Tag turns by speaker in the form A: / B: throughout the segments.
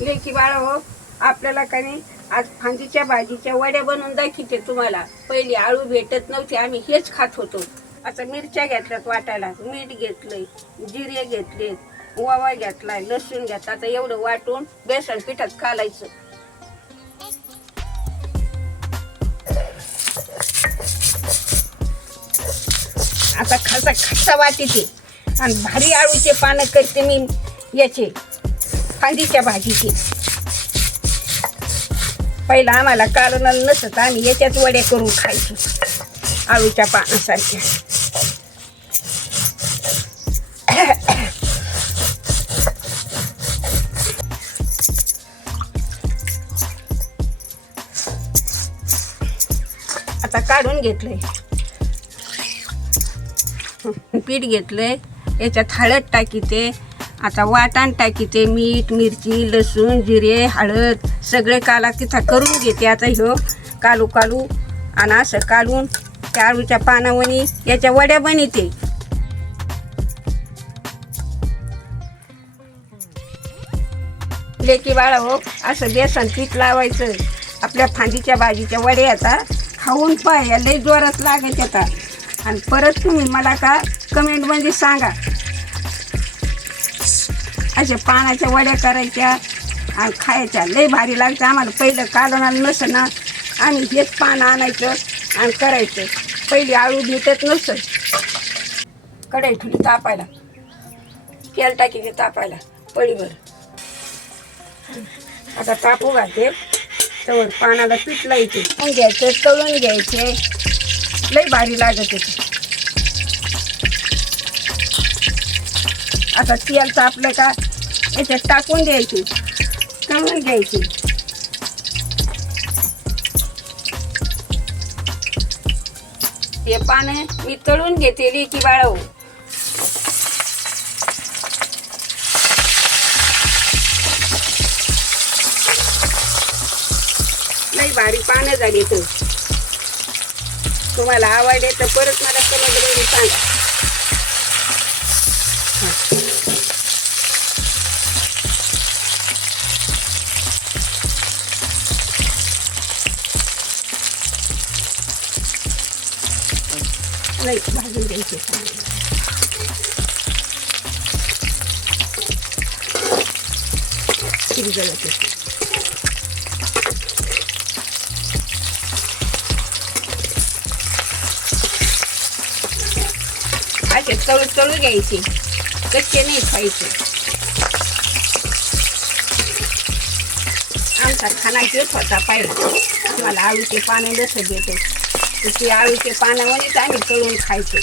A: लेकी बाळा हो आपल्याला काही आज फांदीच्या भाजीच्या वड्या बनवून दाखवते तुम्हाला. पहिली आळू भेटत नव्हते आम्ही हेच खात होतो. आता मिरच्या घेतल्यात वाटायला मीठ घेतलंय जिरे घेतले ओवा घेतलाय लसूण घेतला. आता एवढं वाटून बेसन पिठात खालायचं. आता खासा खासा वाटते आणि भारी आळूचे पानं करते मी याचे. फांदीच्या भाजीची. पहिला आम्हाला कारण नसत आम्ही याच्यात वड्या करून खायचो. आळूच्या पानासारख्या. आता काढून घेतलंय. पीठ घेतलंय याच्यात हळद टाकीते आता वाटण टाकीते मीठ मिरची लसूण जिरे हळद सगळे काला तिथं करून घेते. आता ह्यो कालू कालू आणि असं काढून त्या पानावणी याच्या वड्या बनते लेकी बाळा हो असं बेसन पीठ लावायचं. आपल्या फांदीच्या भाजीच्या वड्या आता खाऊन पाय लई जोरात लागत आता. आणि परत तुम्ही मला का कमेंटमध्ये सांगा. अशा पानाच्या वड्या करायच्या आणि खायच्या. लई भारी लागतं. आम्हाला पहिलं काढून नसं ना. आम्ही हेच पान आणायचं आणि करायचं. पहिली आळू भेटत नसतं. कढई ठेवली तापायला. तेल टाकीचे तापायला. पळीभर आता तापू घालते तर पानाला पीठ लायचे पण घ्यायचं तळून घ्यायचे. लई भारी लागत होते. आता तेल तापलं का याच्यात टाकून द्यायची. तळून घ्यायची. हे पानं मी तळून घेते की बाळव लई भारी पानं झाली तर तुम्हाला आवडले तर परत मला कमेंटमध्ये सांगा. नाही भाजून द्यायचे शिरजळते असे तळू तळू घ्यायचे कच्चे नाही खायचे आमचा खाना घेत होता पाहिजे आम्हाला आळूचे पानं जसं देतो तशी आळूचे पानावरच आम्ही तळून खायचो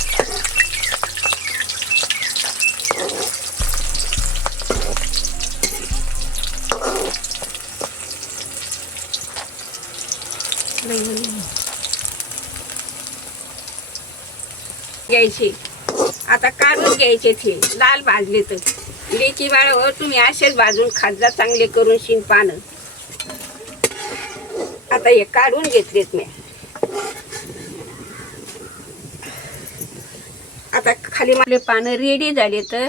A: घ्यायचे आता काढून घ्यायचे ते लाल भाजले तर लेची बाळ तुम्ही असेच भाजून खात जा चांगले करून शिन पानं आता हे काढून घेतलेत मी आता खाली माले पानं रेडी झाले तर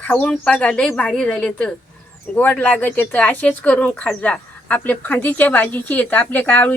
A: खाऊन पागा लई भारी झाले तर. गोड लागत येतं असेच करून खात जा आपले फांदीच्या भाजीची येतं आपले काळू